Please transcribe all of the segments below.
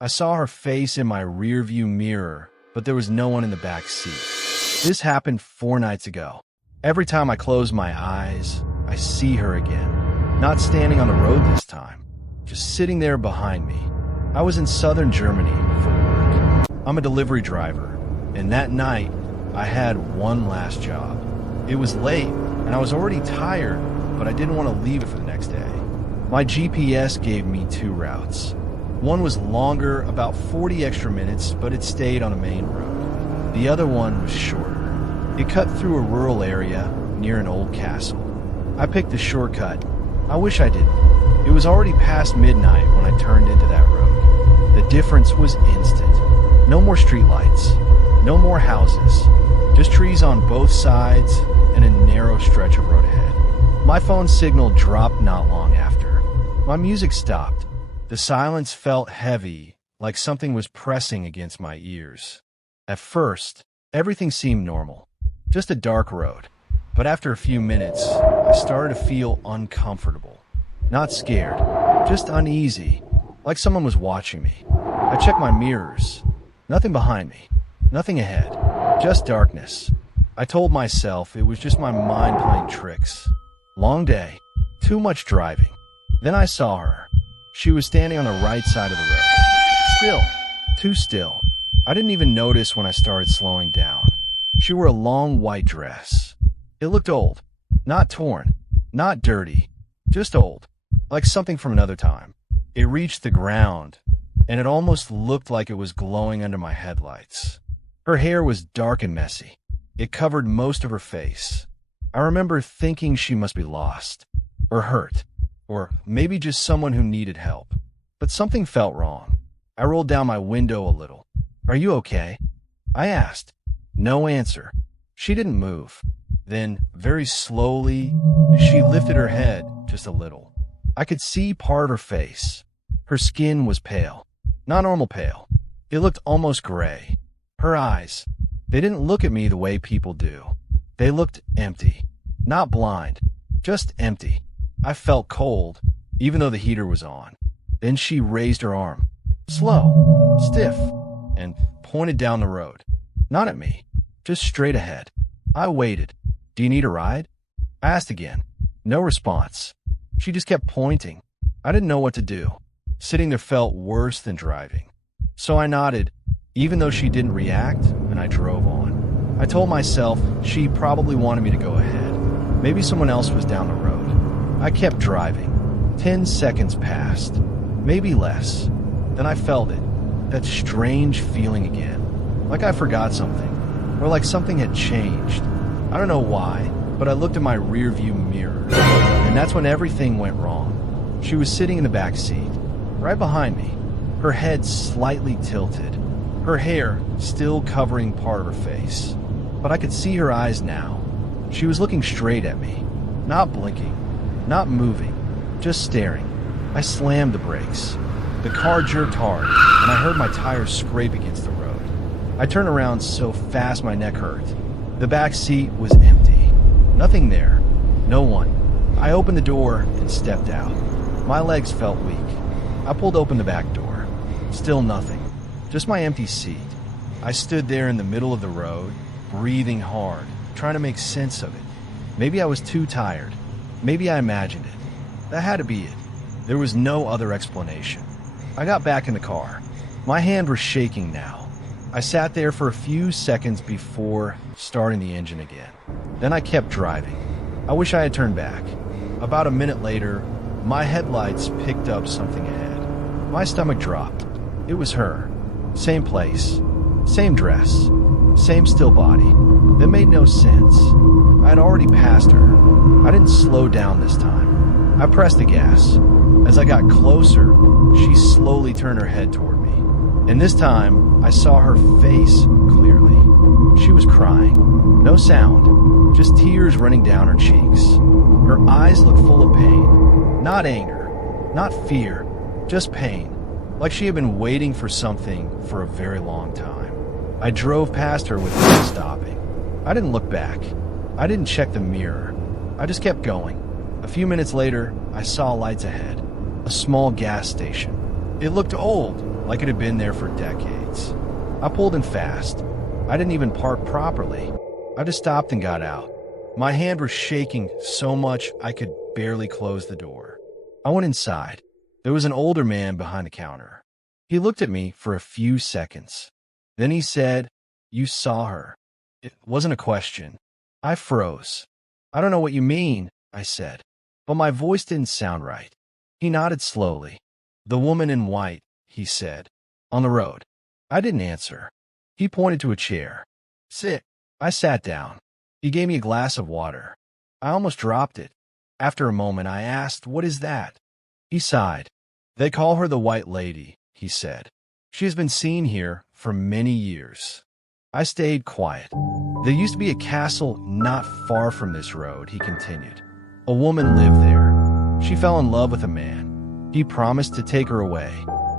I saw her face in my rearview mirror, but there was no one in the back seat. This happened 4 nights ago. Every time I close my eyes, I see her again. Not standing on the road this time, just sitting there behind me. I was in southern Germany for work. I'm a delivery driver, and that night, I had one last job. It was late, and I was already tired, but I didn't want to leave it for the next day. My GPS gave me 2 routes. One was longer, about 40 extra minutes, but it stayed on a main road. The other one was shorter. It cut through a rural area near an old castle. I picked the shortcut. I wish I didn't. It was already past midnight when I turned into that road. The difference was instant. No more streetlights, no more houses, just trees on both sides and a narrow stretch of road ahead. My phone signal dropped not long after. My music stopped. The silence felt heavy, like something was pressing against my ears. At first, everything seemed normal, just a dark road. But after a few minutes, I started to feel uncomfortable. Not scared, just uneasy, like someone was watching me. I checked my mirrors. Nothing behind me, nothing ahead, just darkness. I told myself it was just my mind playing tricks. Long day, too much driving. Then I saw her. She was standing on the right side of the road. Still, too still. I didn't even notice when I started slowing down. She wore a long white dress. It looked old, not torn, not dirty, just old, like something from another time. It reached the ground, and it almost looked like it was glowing under my headlights. Her hair was dark and messy. It covered most of her face. I remember thinking she must be lost, or hurt, or maybe just someone who needed help. But something felt wrong. I rolled down my window a little. "Are you okay?" I asked. No answer. She didn't move. Then, very slowly, she lifted her head just a little. I could see part of her face. Her skin was pale. Not normal pale. It looked almost gray. Her eyes, they didn't look at me the way people do. They looked empty. Not blind, just empty. I felt cold, even though the heater was on. Then she raised her arm, slow, stiff, and pointed down the road. Not at me, just straight ahead. I waited. "Do you need a ride?" I asked again. No response. She just kept pointing. I didn't know what to do. Sitting there felt worse than driving. So I nodded, even though she didn't react, and I drove on. I told myself she probably wanted me to go ahead. Maybe someone else was down the road. I kept driving. 10 seconds passed, maybe less. Then I felt it, that strange feeling again, like I forgot something, or like something had changed. I don't know why, but I looked in my rearview mirror, and that's when everything went wrong. She was sitting in the back seat, right behind me, her head slightly tilted, her hair still covering part of her face. But I could see her eyes now. She was looking straight at me, not blinking, not moving, just staring. I slammed the brakes. The car jerked hard, and I heard my tires scrape against the road. I turned around so fast my neck hurt. The back seat was empty. Nothing there. No one. I opened the door and stepped out. My legs felt weak. I pulled open the back door. Still nothing. Just my empty seat. I stood there in the middle of the road, breathing hard, trying to make sense of it. Maybe I was too tired. Maybe I imagined it. That had to be it. There was no other explanation. I got back in the car. My hand was shaking now. I sat there for a few seconds before starting the engine again. Then I kept driving. I wish I had turned back. About a minute later, my headlights picked up something ahead. My stomach dropped. It was her. Same place. Same dress. Same still body. That made no sense. I had already passed her. I didn't slow down this time. I pressed the gas. As I got closer, she slowly turned her head toward me. And this time, I saw her face clearly. She was crying. No sound, just tears running down her cheeks. Her eyes looked full of pain. Not anger, not fear, just pain. Like she had been waiting for something for a very long time. I drove past her without stopping. I didn't look back. I didn't check the mirror. I just kept going. A few minutes later, I saw lights ahead. A small gas station. It looked old, like it had been there for decades. I pulled in fast. I didn't even park properly. I just stopped and got out. My hand was shaking so much I could barely close the door. I went inside. There was an older man behind the counter. He looked at me for a few seconds. Then he said, "You saw her." It wasn't a question. I froze. "I don't know what you mean," I said, but my voice didn't sound right. He nodded slowly. "The woman in white," he said, "on the road." I didn't answer. He pointed to a chair. "Sit." I sat down. He gave me a glass of water. I almost dropped it. After a moment, I asked, "What is that?" He sighed. "They call her the White Lady," he said. "She has been seen here for many years." I stayed quiet. "There used to be a castle not far from this road," he continued. "A woman lived there. She fell in love with a man. He promised to take her away.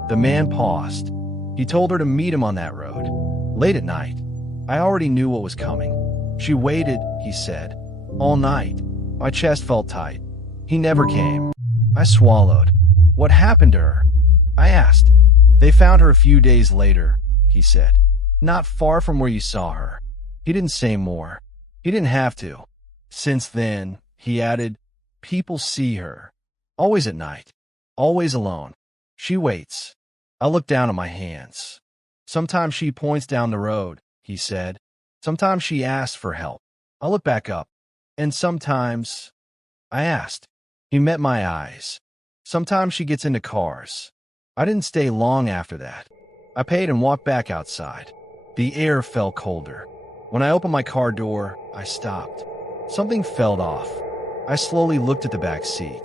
The man paused. He told her to meet him on that road. Late at night. I already knew what was coming. She waited," he said, "all night." My chest felt tight. He never came. I swallowed. "What happened to her?" I asked. "They found her a few days later," he said. "Not far from where you saw her." He didn't say more. He didn't have to. "Since then," he added, "people see her. Always at night. Always alone. She waits." I looked down at my hands. "Sometimes she points down the road," he said. "Sometimes she asks for help." I looked back up. "And sometimes," I asked. He met my eyes. "Sometimes she gets into cars." I didn't stay long after that. I paid and walked back outside. The air felt colder. When I opened my car door, I stopped. Something fell off. I slowly looked at the back seat.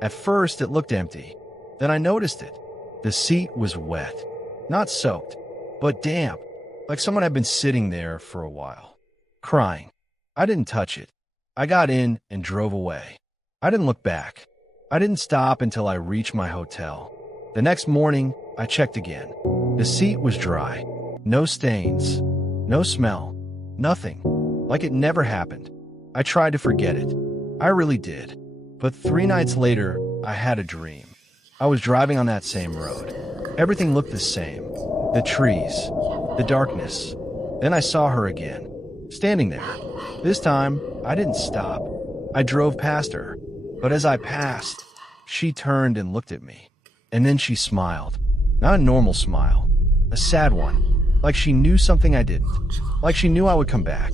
At first, it looked empty. Then I noticed it. The seat was wet. Not soaked, but damp, like someone had been sitting there for a while. Crying. I didn't touch it. I got in and drove away. I didn't look back. I didn't stop until I reached my hotel. The next morning, I checked again. The seat was dry. No stains. No smell. Nothing. Like it never happened. I tried to forget it. I really did. But 3 nights later, I had a dream. I was driving on that same road. Everything looked the same. The trees. The darkness. Then I saw her again. Standing there. This time, I didn't stop. I drove past her. But as I passed, she turned and looked at me. And then she smiled. Not a normal smile. A sad one. Like she knew something I didn't. Like she knew I would come back.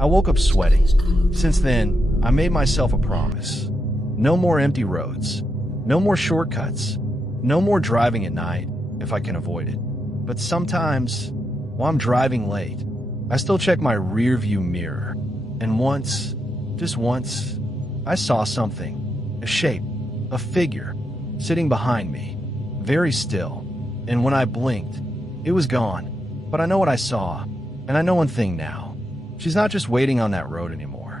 I woke up sweating. Since then, I made myself a promise. No more empty roads. No more shortcuts. No more driving at night, if I can avoid it. But sometimes, while I'm driving late, I still check my rearview mirror. And once, just once, I saw something. A shape. A figure. Sitting behind me. Very still. And when I blinked, it was gone. But I know what I saw. And I know one thing now. She's not just waiting on that road anymore.